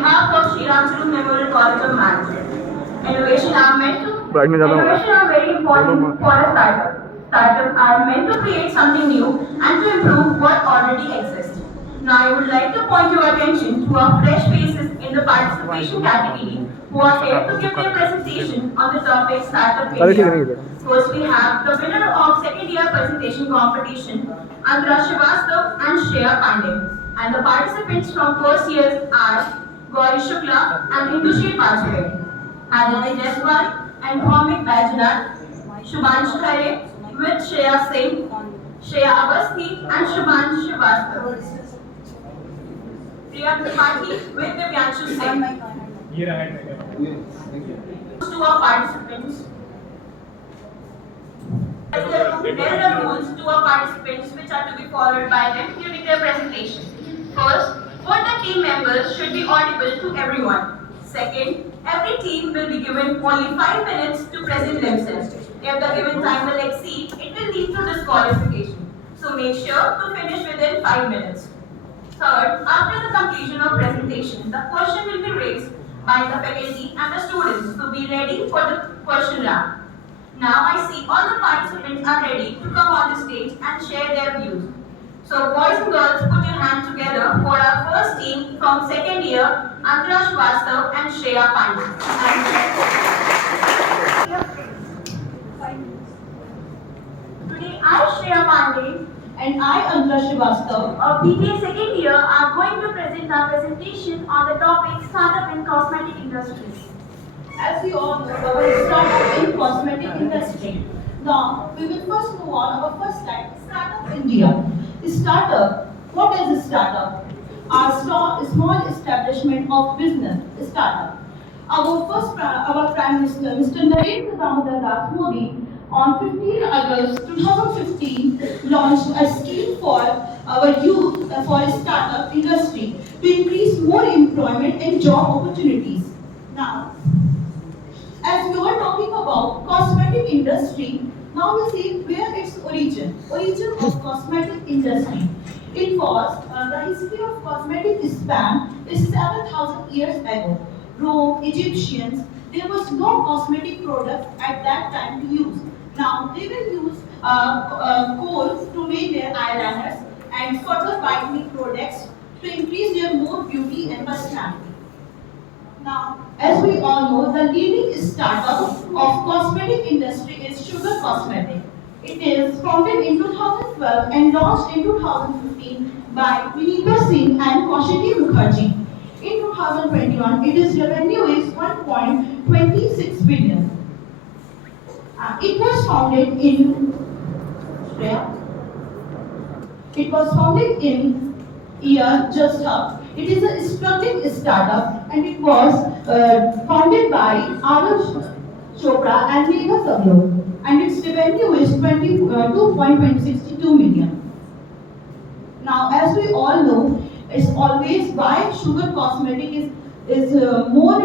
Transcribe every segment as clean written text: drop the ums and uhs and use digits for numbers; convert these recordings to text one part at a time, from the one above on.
behalf of Sri Ramcharan Memorial College of Management, innovation are very important for a startup. Startups are meant to create something new and to improve what already exists. Now I would like to point your attention to our fresh faces in the participation category who are here to give their presentation on the topic Startup India. First we have the winner of second year presentation competition, Andra Srivastav and Shreya Pandey. And the participants from first years are Gauri Shukla and Indushri Pajpay, Aditya Jaiswal and Bhaumik Bajraj, Shubhanshu Khare with Shreya Singh, Shreya Avasthi and Shubhanshu Srivastav. Priya Tripathi with Divyanshu Singh. To our participants. There are rules to our participants which are to be followed by them during their presentation. First, both the team members should be audible to everyone. Second, every team will be given only 5 minutes to present themselves. If the given time will exceed, it will lead to disqualification. So make sure to finish within 5 minutes. Third, after the completion of presentation, the question will be raised by the faculty and the students to be ready for the question round. Now I see all the participants are ready to come on the stage and share their views. So boys and girls, put your hands together for our first team from second year, Andra Srivastav and Shreya Pandey. Today I, Shreya Pandey, and I, Andra Srivastav, of BBA second year, are going to present our presentation on the topic Startup in Cosmetic Industries. As we all know, our startup in cosmetic industry. Now, we will first move on our first slide, Startup India. Startup, what is a startup? Our small establishment of business, startup. Our Prime Minister, Mr. Narendra Damodar Modi, on 15 August 2015, launched a scheme for our youth for startup industry to increase more employment and job opportunities. Now, as we were talking about cosmetic industry, now we see where its origin of cosmetic industry. It was the history of cosmetic span is 7,000 years ago. Rome, Egyptians, there was no cosmetic product at that time to use. Now they will use coal to make their eyeliners and further whitening products to increase their more beauty and personality. Now, as we all know, the leading startup of cosmetic industry is Sugar Cosmetic. It is founded in 2012 and launched in 2015 by Vinita Singh and Kaushiki Mukherjee. In 2021, its revenue is 1.26 billion. It was founded in year Just Hub. It is a struggling startup and it was founded by Arush Chopra and Megha Saglok, and its revenue is 2.62 million. Now, as we all know, it's always why Sugar Cosmetic is more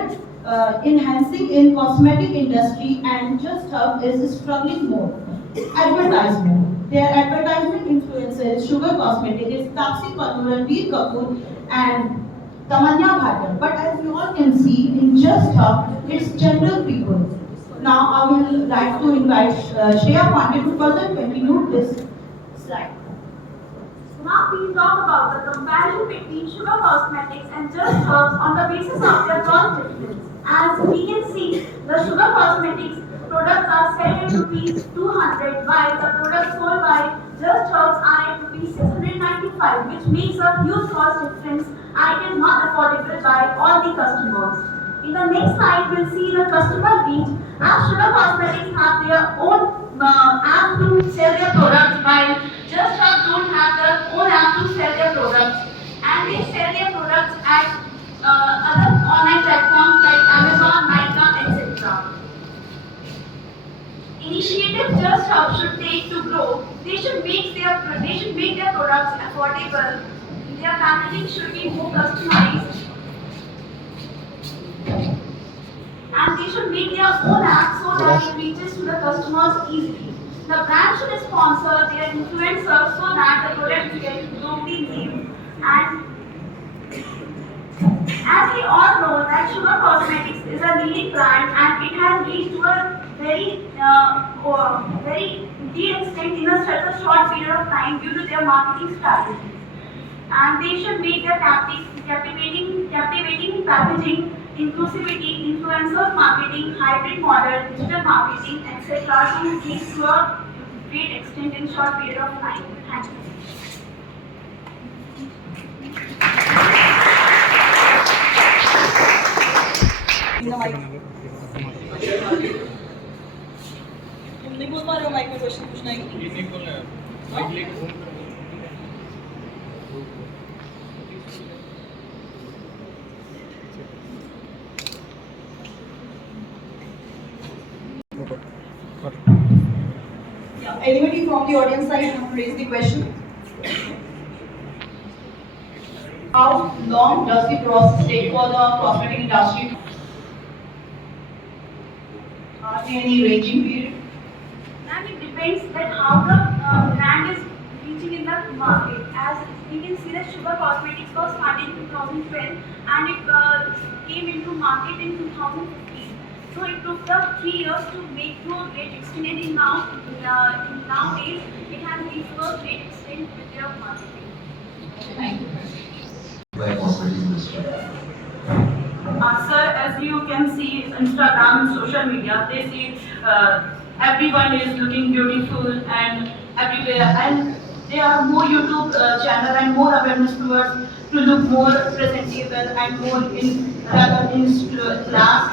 enhancing in cosmetic industry, and Just Hub is struggling more. Advertisement. Their advertisement influences Sugar Cosmetic is Taapsee Pannu, Ranbir Kapoor and Tamanya Bhatt. But as you all can see, in Just Hub, it's general people. Now I will like to invite Shreya Pandey to further continue this slide. Now we talk about the comparison between Sugar Cosmetics and Just Herbs on the basis of their cost difference. As we can see, the Sugar Cosmetics products are sold at ₹200 while the products sold by Just Herbs are at ₹695, which makes a huge cost difference and it is not affordable by all the customers. In the next slide, we'll see the customer reach. As Sugar Cosmetics have their own app to sell their products, while Just Herbs don't have their own app to sell their products, and they sell their products at other online platforms like Amazon, Nykaa, etc. Initiatives Just Hub should take to grow. They should make their products affordable. Their packaging should be more customized, and they should make their own app so that it reaches to the customers easily. The brand should sponsor their influencers so that the product gets globally named, and As we all know that Sugar Cosmetics is a leading brand and it has reached to a very deep extent in a such a short period of time due to their marketing strategies. And they should make their captivating packaging, inclusivity, influencer marketing, hybrid model, digital marketing, etc. to reach to a great extent in short period of time. Thank you. तुम नहीं बोल पा रहे हो mic में question पूछना है कि नहीं बोलना है माइक लेके फोन कर anybody from the audience side want to raise the question? How long does the process take for the cosmetic industry? Are there any ranging period? Ma'am, it depends that how the brand is reaching in the market. As we can see that Sugar Cosmetics was started in 2012 and it came into market in 2015. So it took the 3 years to make to a great extent and nowadays it has reached to a great extent with their marketing. Thank you. By cosmetic industry. Sir, as you can see, Instagram and social media, they see everyone is looking beautiful and everywhere, and there are more YouTube channel and more awareness towards to look more presentable and more in rather in class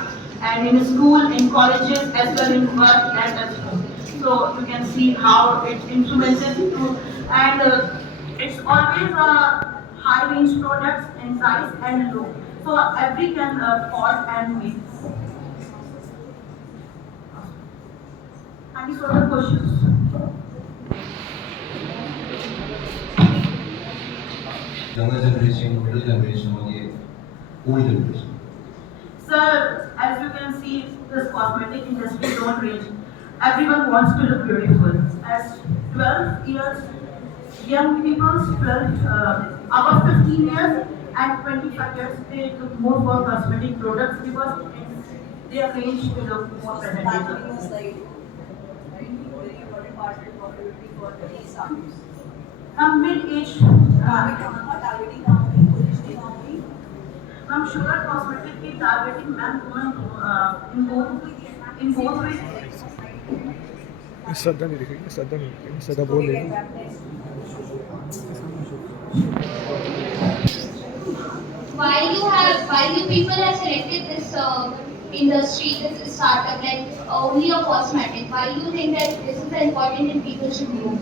and in school, in colleges, as well in work and at home. So you can see how it influences to, and it's always a high range products in size and low. So every can afford and make. Any further questions? Younger generation, middle generation, or the old generation. Sir, as you can see, this cosmetic industry don't range. Everyone wants to look beautiful. As 12 years, young people, 12, above 15 years and 25 years, they look more for cosmetic products because they are ranged to look more presentable. Mid-age, from Sugar Cosmetic की targeting ma'am in both ways. श्रद्धा नहीं दिखेगी श्रद्धा नहीं दिखेगी श्रद्धा बोल रही है Why you people have selected this industry, this startup, like only a cosmetic? Why you think that this is important and people should know?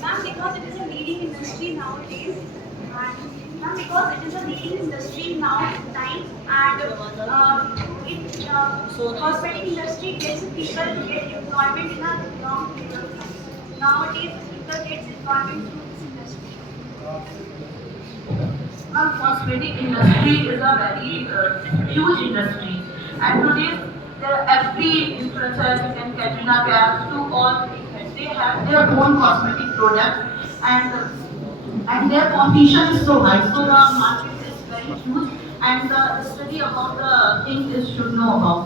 Ma'am, because it is a leading industry nowadays, and ma'am, because it is a leading industry now time, and cosmetic industry gets people to get employment in a long period of time. Nowadays, people get employment through this industry. Cosmetic industry is a very huge industry, and today every influencer and Katrina Kaif to all they have their own cosmetic products, and their competition is so high. So the market is very huge, and the study about the thing is should know about.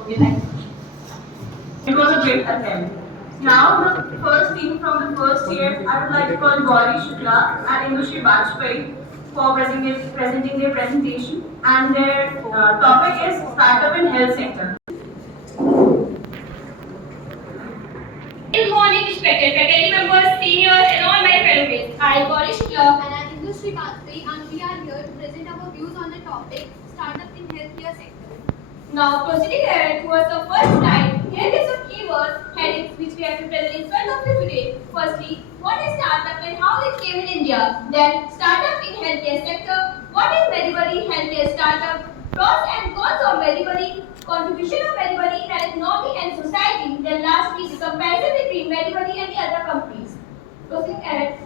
Okay, next. It was a great attempt. Now the first team from the first year, I would like to call Gauri Shukla and Indushi Bajpai for presenting their presentation, and their topic is startup in health sector. Good morning, respected faculty members, seniors, and all my fellow mates. I am Gauri Shukla. And I'm Industry Bajpai, and we are here to present our views on the topic startup in healthcare sector. Now, proceeding ahead towards the first slide, here is some keywords, headings which we have to present in front of you today. Firstly, what is startup and how it came in India? Then, startup in healthcare sector. What is Medibuddy healthcare startup? Pros and cons of Medibuddy. Contribution of Medibuddy in an economy and society. Then, lastly, the comparison between Medibuddy and the other companies. Proceeding ahead.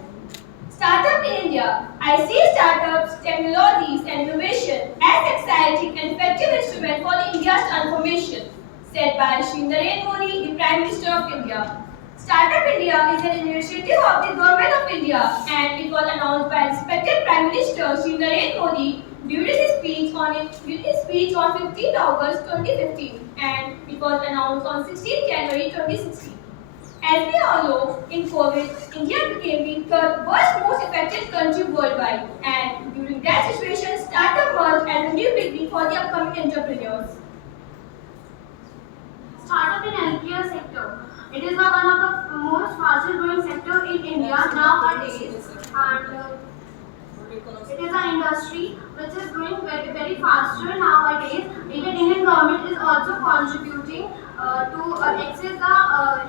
Startup in India. I see startups, technologies, and innovation as exciting and effective instrument for the India's transformation, said by Shri Narendra Modi, the Prime Minister of India. Startup India is an initiative of the Government of India and it was announced by respected Prime Minister Shri Narendra Modi during his speech on 15th August 2015 and it was announced on 16th January 2016. As we all know, in COVID, India became the third worst most affected country worldwide and during that situation, startup emerged as a new beginning for the upcoming entrepreneurs. Startup in healthcare sector. It is one of the most fastest growing sector in India nowadays, and it is an industry which is growing very faster nowadays. Indian government is also contributing to access the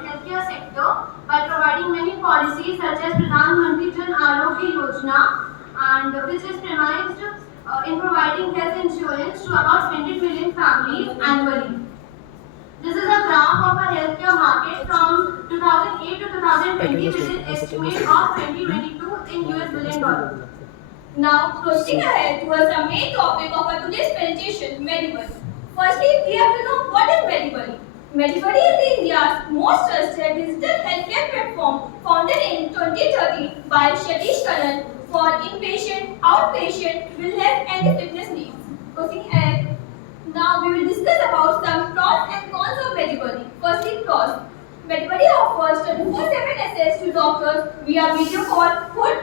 healthcare sector by providing many policies such as Pradhan Mantri Jan Arogya Yojana, and which is premised in providing health insurance to about 20 million families annually. This is a graph of a healthcare market from 2008 to 2020 with an estimate of 2022 in US billion dollars. Now, proceeding ahead towards the main topic of our today's presentation, Medibuddy. Firstly, we have to know what is Medibuddy. Medibuddy is India's most trusted digital healthcare platform founded in 2013 by Satish Kannan for inpatient, outpatient, wellness and fitness needs. Proceeding ahead. Now we will discuss about some pros and cons of Medibuddy. Firstly, pros. Medibuddy offers 24/7 access to doctors via video call, phone,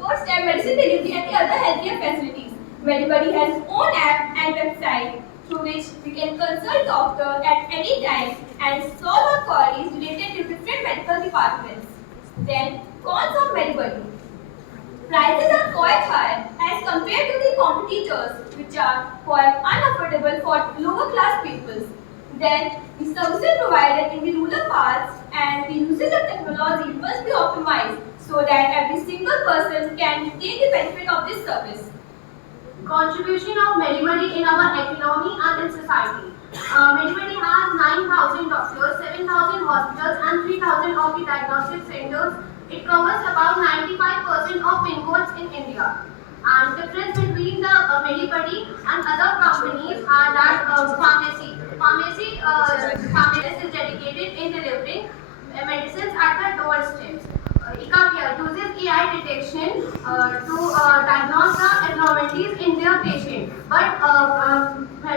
doorstep medicine delivery and the other healthcare facilities. Medibuddy has its own app and website through which we can consult doctor at any time and solve our queries related to different medical departments. Then, cons of Medibuddy. Prices are quite high as compared to the competitors, which are quite unaffordable for lower class people. Then, the services provided in the rural parts and the usage of technology must be optimized so that every single person can take the benefit of this service. Contribution of Medibuddy in our economy and in society. Medibuddy has 9,000 doctors, 7,000 hospitals and 3,000 of the diagnostic centers. It covers about 95% of PIN codes in India. And difference between the Medibuddy and other companies are that pharmacy is dedicated in delivering medicines at the doorstep. ICACare uses AI detection to diagnose the abnormalities in their patient. But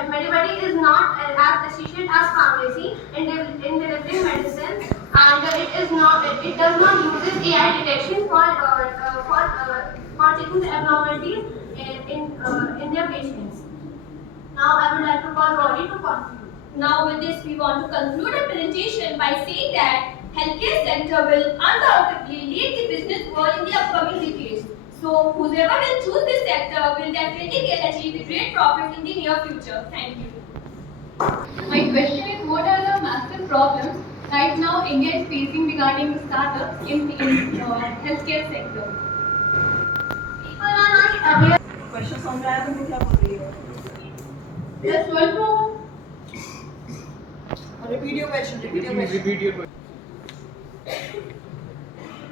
Medibuddy is not as efficient as pharmacy in delivering medicines, and it does not use AI detection for checking the abnormalities in their patients. Now I would like to call Rory to conclude. Now with this we want to conclude our presentation by saying that healthcare sector will undoubtedly lead the business world in the upcoming decades. So whoever will choose this sector will definitely achieve great profits in the near future. Thank you. My question is, what are the massive problems right now India is facing regarding the startups in healthcare sector? People are not aware. Question समझ आया तो क्या बोल रही हो? Yes, well, Repeat your question. Repeat your question.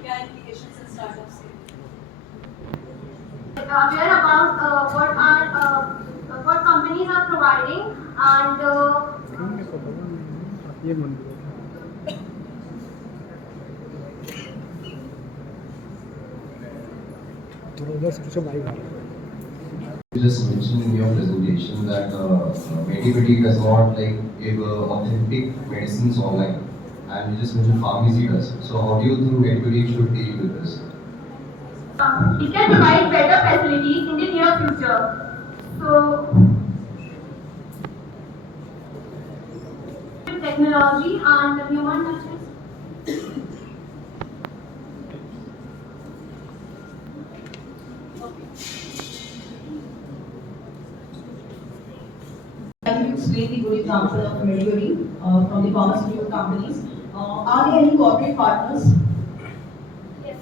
क्या implications in startups है? aware about what companies are providing and ये मन थोड़ा उधर से पूछो mic You just mentioned in your presentation that Medibuddy does not give authentic medicines online, and you just mentioned pharmacy does. So how do you think Medibuddy should deal with this? it can provide better facilities in the near future. So, technology and human touches. Can you explain the good example of Medibuddy from the pharmaceutical companies? Are there any corporate partners? Yes.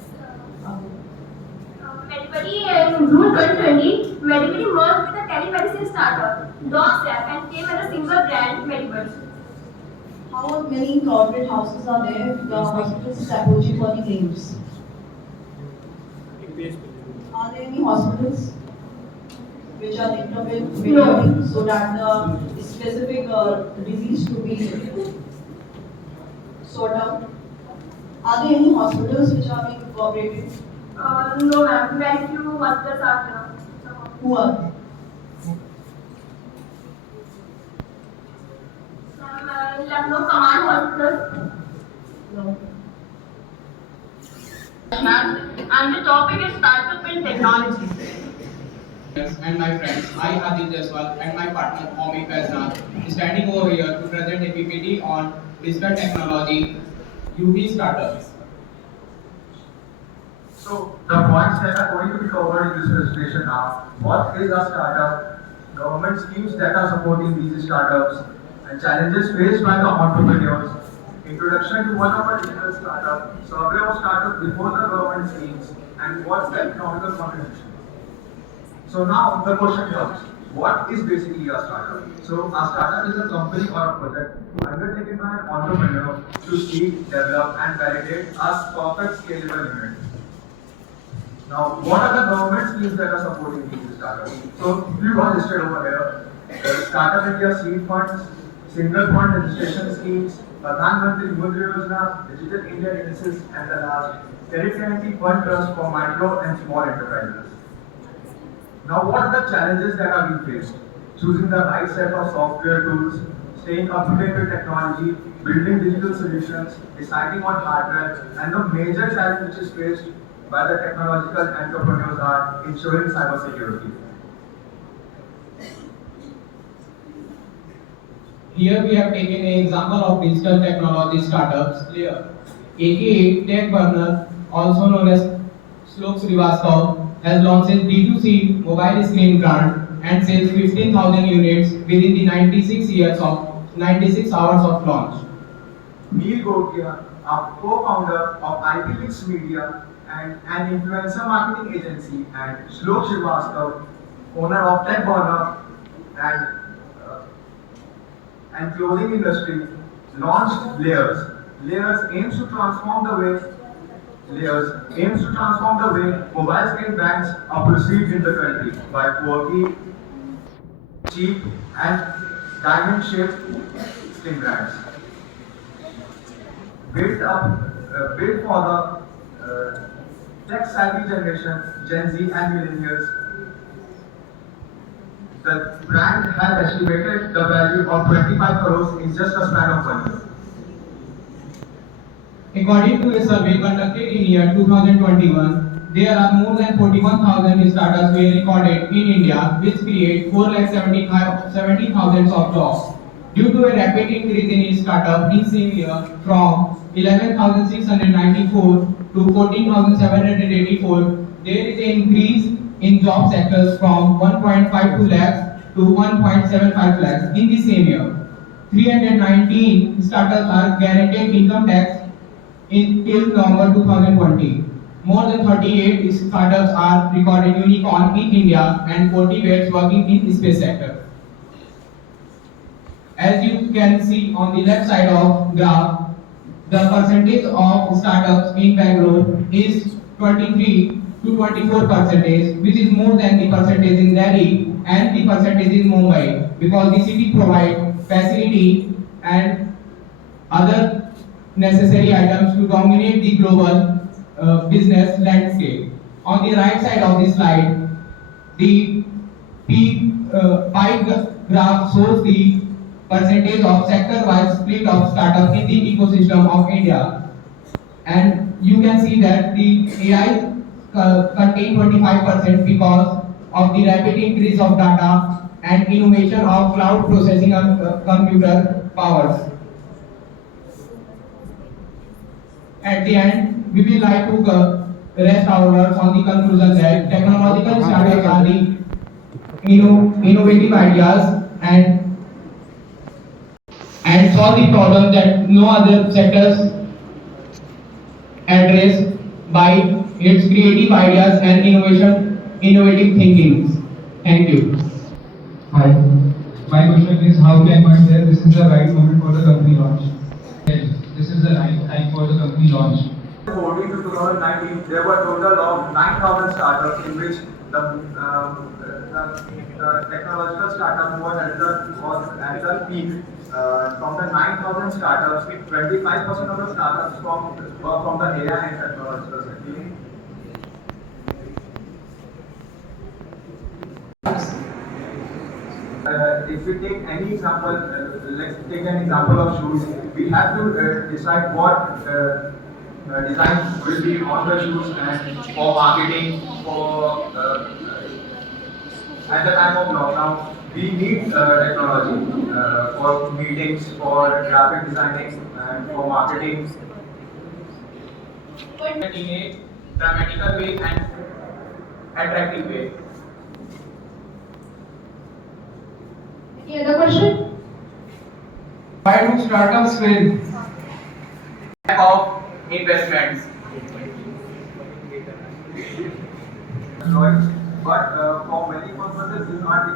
Medibuddy in June 2020, Medibuddy merged with a telemedicine startup, DocSap, and came as a single brand, Medibuddy. How many corporate houses are there? The hospitals is approaching for the claims. Are there any hospitals which are linked up with Medibuddy so that the specific disease to be sorted out? Are there any hospitals which are being incorporated? No, ma'am. Very few hospitals are here. Who are they? Lucknow Command Hospital. No. Ma'am, and the topic is startup in technology. And my friends, I Adit Jaiswal and my partner Omid Faizan standing over here to present a PPT on digital technology UV startups. So the points that are going to be covered in this presentation are: what is a startup, government schemes that are supporting these startups, and challenges faced by the entrepreneurs, introduction to one of our digital startup, survey of startups before the government schemes, and what's the economical contribution. So now the question comes: what is basically a startup? So a startup is a company or a project undertaken by an entrepreneur to seek, develop, and validate a perfect scalable unit. Now, what are the government schemes that are supporting these startups? So, few are listed over here. Startup India seed funds, single fund registration schemes, Pradhan Mantri Mudra Yojana, Digital India Genesis, and the last, Credit Guarantee Fund Trust for micro and small enterprises. Now, what are the challenges that are being faced? Choosing the right set of software tools, staying up to date with technology, building digital solutions, deciding on hardware, and the major challenge which is faced by the technological entrepreneurs are ensuring cybersecurity. Here we have taken an example of digital technology startups, Clear, aka TechBurner, also known as Shlok Srivastava, has launched its D2C mobile screen brand and sells 15,000 units within the 96 hours of launch. Neil Gotia, a co-founder of IPLix Media and an influencer marketing agency, and Shlok Srivastava, owner of TechBurner and clothing industry, launched Layers. Layers aims to transform the way mobile screen brands are perceived in the country by quirky, cheap, and diamond-shaped screen brands. Built for the tech-savvy generation, Gen Z and millennials. The brand has estimated the value of 25 crores in just a span of 1 year. According to a survey conducted in year 2021, there are more than 41,000 startups were recorded in India, which create 4,70,000 of jobs. Due to a rapid increase in startup in same year from 11,694 to 14,784, there is an increase in job sectors from 1.52 lakhs to 1.75 lakhs in the same year. 319 startups are guaranteed income tax till November 2020. More than 38 startups are recorded unicorn in India and 40 were working in the space sector. As you can see on the left side of graph, the percentage of startups in Bangalore is 23 to 24 percentage, which is more than the percentage in Delhi and the percentage in Mumbai, because the city provides facility and other necessary items to dominate the global business landscape. On the right side of this slide, the pie graph shows the percentage of sector-wise split of startup in the ecosystem of India. And you can see that the AI contain 25% because of the rapid increase of data and innovation of cloud processing and computer powers. At the end, we will like to rest our words on the conclusion that technological startups are the innovative ideas and solve the problem that no other sectors address by its creative ideas and innovative thinkings. Thank you. Hi. My question is, how can one say this is the right moment for the company launch? Yes, this is the right time for the company launch. 2014 to 2019, there were a total of 9,000 startups in which the technological startup was at the peak. From the 9,000 startups, 25% of the startups were from the AI and technological sector. If we take any example, let's take an example of shoes. We have to decide what design will be on the shoes and for marketing, for at the time of lockdown, we need technology for meetings, for graphic designing, and for marketing. In a dramatical way and attractive way. Any other question? Why do startups fail? Lack of investments. But for many purposes, this is not